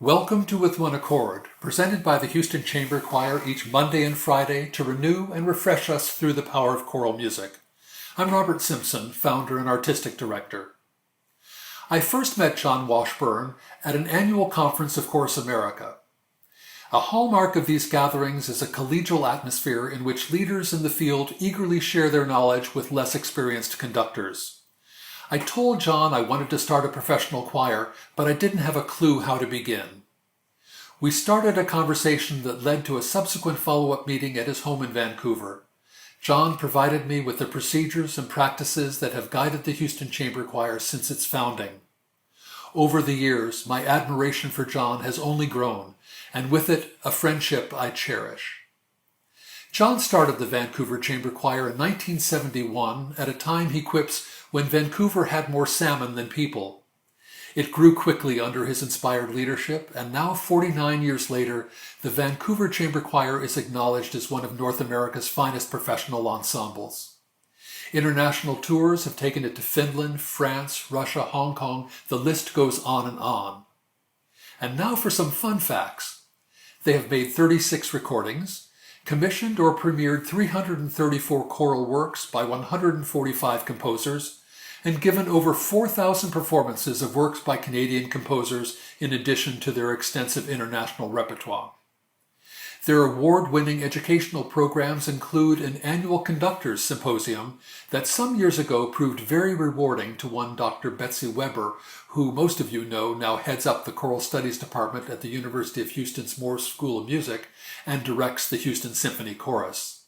Welcome to With One Accord, presented by the Houston Chamber Choir each Monday and Friday to renew and refresh us through the power of choral music. I'm Robert Simpson, founder and artistic director. I first met John Washburn at an annual conference of Chorus America. A hallmark of these gatherings is a collegial atmosphere in which leaders in the field eagerly share their knowledge with less experienced conductors. I told John I wanted to start a professional choir, but I didn't have a clue how to begin. We started a conversation that led to a subsequent follow-up meeting at his home in Vancouver. John provided me with the procedures and practices that have guided the Houston Chamber Choir since its founding. Over the years, my admiration for John has only grown, and with it, a friendship I cherish. John started the Vancouver Chamber Choir in 1971 at a time, he quips, when Vancouver had more salmon than people. It grew quickly under his inspired leadership, and now 49 years later, the Vancouver Chamber Choir is acknowledged as one of North America's finest professional ensembles. International tours have taken it to Finland, France, Russia, Hong Kong, the list goes on and on. And now for some fun facts. They have made 36 recordings, commissioned or premiered 334 choral works by 145 composers, and given over 4,000 performances of works by Canadian composers in addition to their extensive international repertoire. Their award-winning educational programs include an annual conductors symposium that some years ago proved very rewarding to one Dr. Betsy Weber, who most of you know now heads up the Choral Studies Department at the University of Houston's Moore School of Music and directs the Houston Symphony Chorus.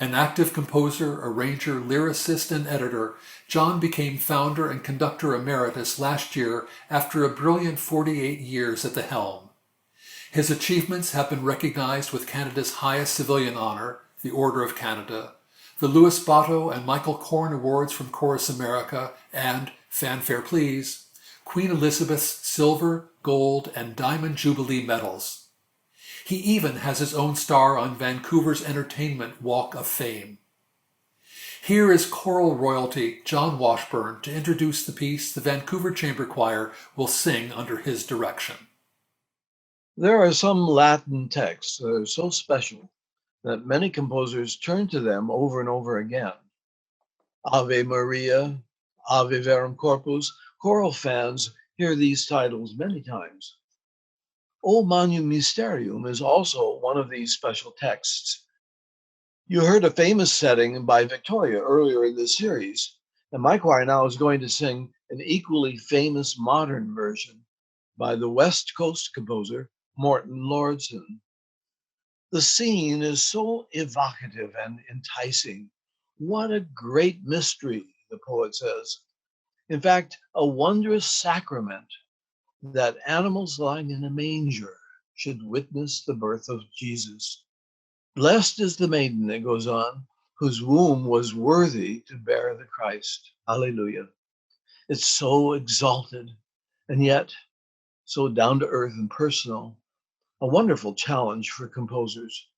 An active composer, arranger, lyricist, and editor, John became founder and conductor emeritus last year after a brilliant 48 years at the helm. His achievements have been recognized with Canada's highest civilian honor, the Order of Canada, the Louis Botto and Michael Korn Awards from Chorus America, and, fanfare please, Queen Elizabeth's Silver, Gold, and Diamond Jubilee medals. He even has his own star on Vancouver's Entertainment Walk of Fame. Here is choral royalty John Washburn to introduce the piece the Vancouver Chamber Choir will sing under his direction. There are some Latin texts that are so special that many composers turn to them over and over again. Ave Maria, Ave Verum Corpus, choral fans hear these titles many times. O Magnum Mysterium is also one of these special texts. You heard a famous setting by Victoria earlier in this series, and my choir now is going to sing an equally famous modern version by the West Coast composer Morton Lordson. The scene is so evocative and enticing. What a great mystery, the poet says. In fact, a wondrous sacrament that animals lying in a manger should witness the birth of Jesus. Blessed is the maiden, it goes on, whose womb was worthy to bear the Christ. Hallelujah. It's so exalted and yet so down to earth and personal. A wonderful challenge for composers.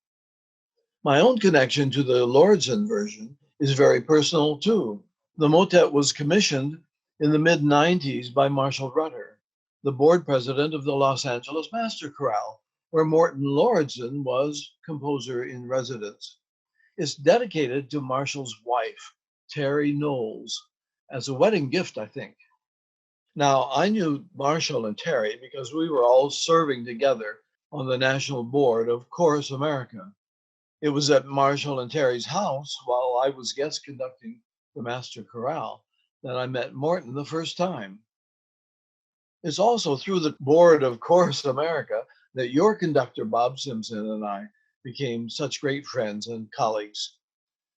My own connection to the Lordson version is very personal too. The motet was commissioned in the mid-90s by Marshall Rutter, the board president of the Los Angeles Master Chorale, where Morton Lordson was composer in residence. It's dedicated to Marshall's wife, Terry Knowles, as a wedding gift, I think. Now, I knew Marshall and Terry because we were all serving together on the national board of Chorus America. It was at Marshall and Terry's house while I was guest conducting the Master Chorale that I met Morton the first time. It's also through the board of Chorus America that your conductor, Bob Simpson, and I became such great friends and colleagues.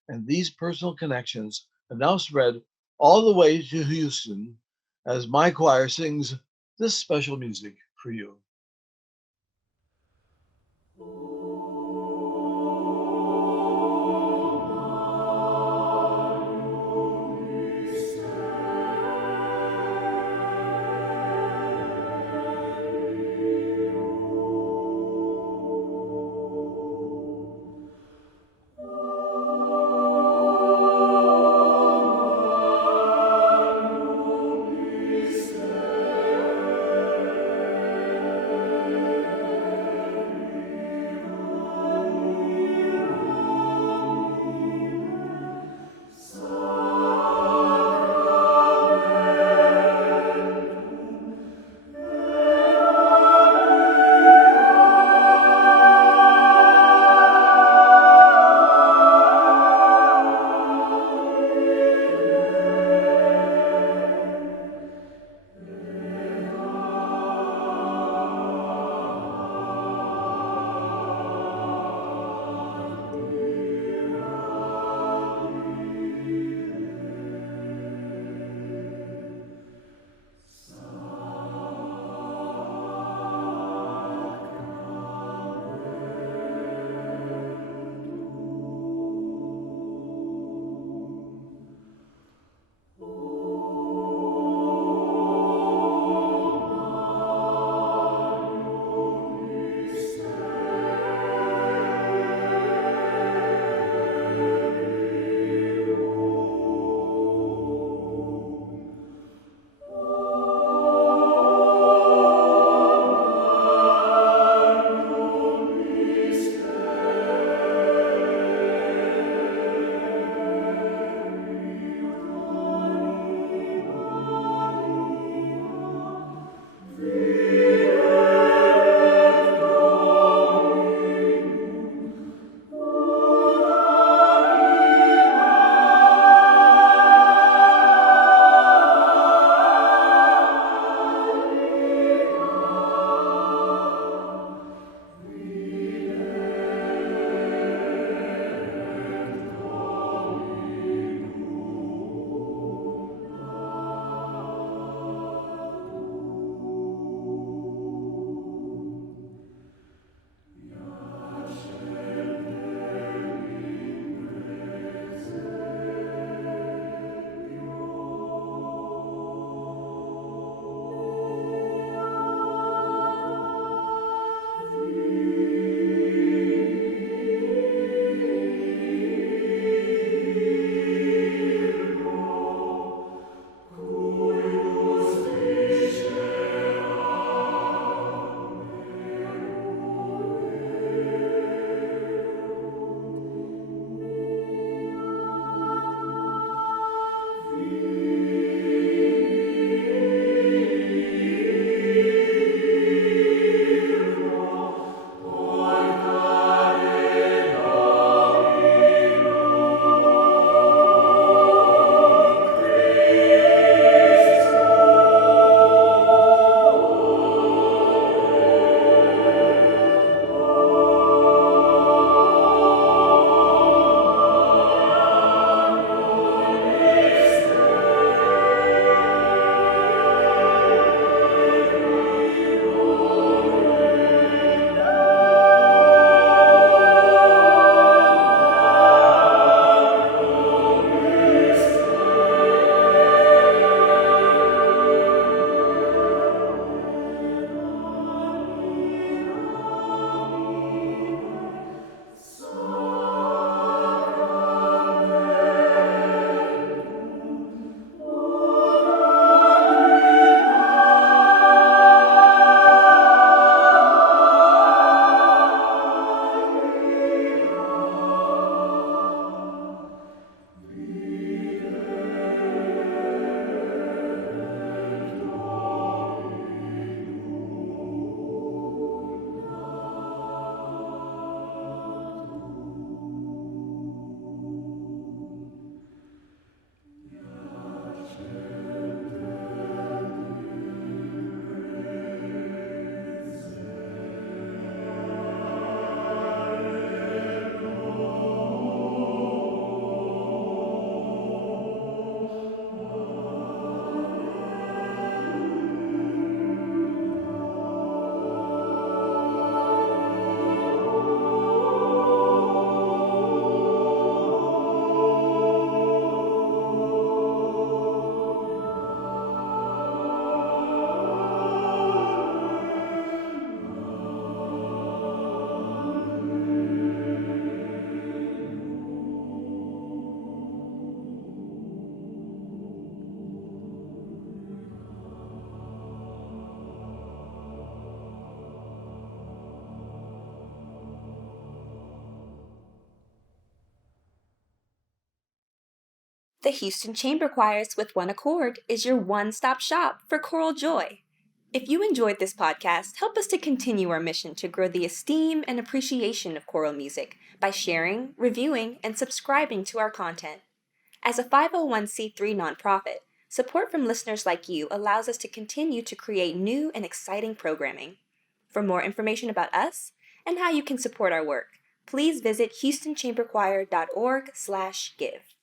And these personal connections have now spread all the way to Houston as my choir sings this special music for you. The Houston Chamber Choirs with One Accord is your one-stop shop for choral joy. If you enjoyed this podcast, help us to continue our mission to grow the esteem and appreciation of choral music by sharing, reviewing, and subscribing to our content. As a 501c3 nonprofit, support from listeners like you allows us to continue to create new and exciting programming. For more information about us and how you can support our work, please visit houstonchamberchoir.org/give.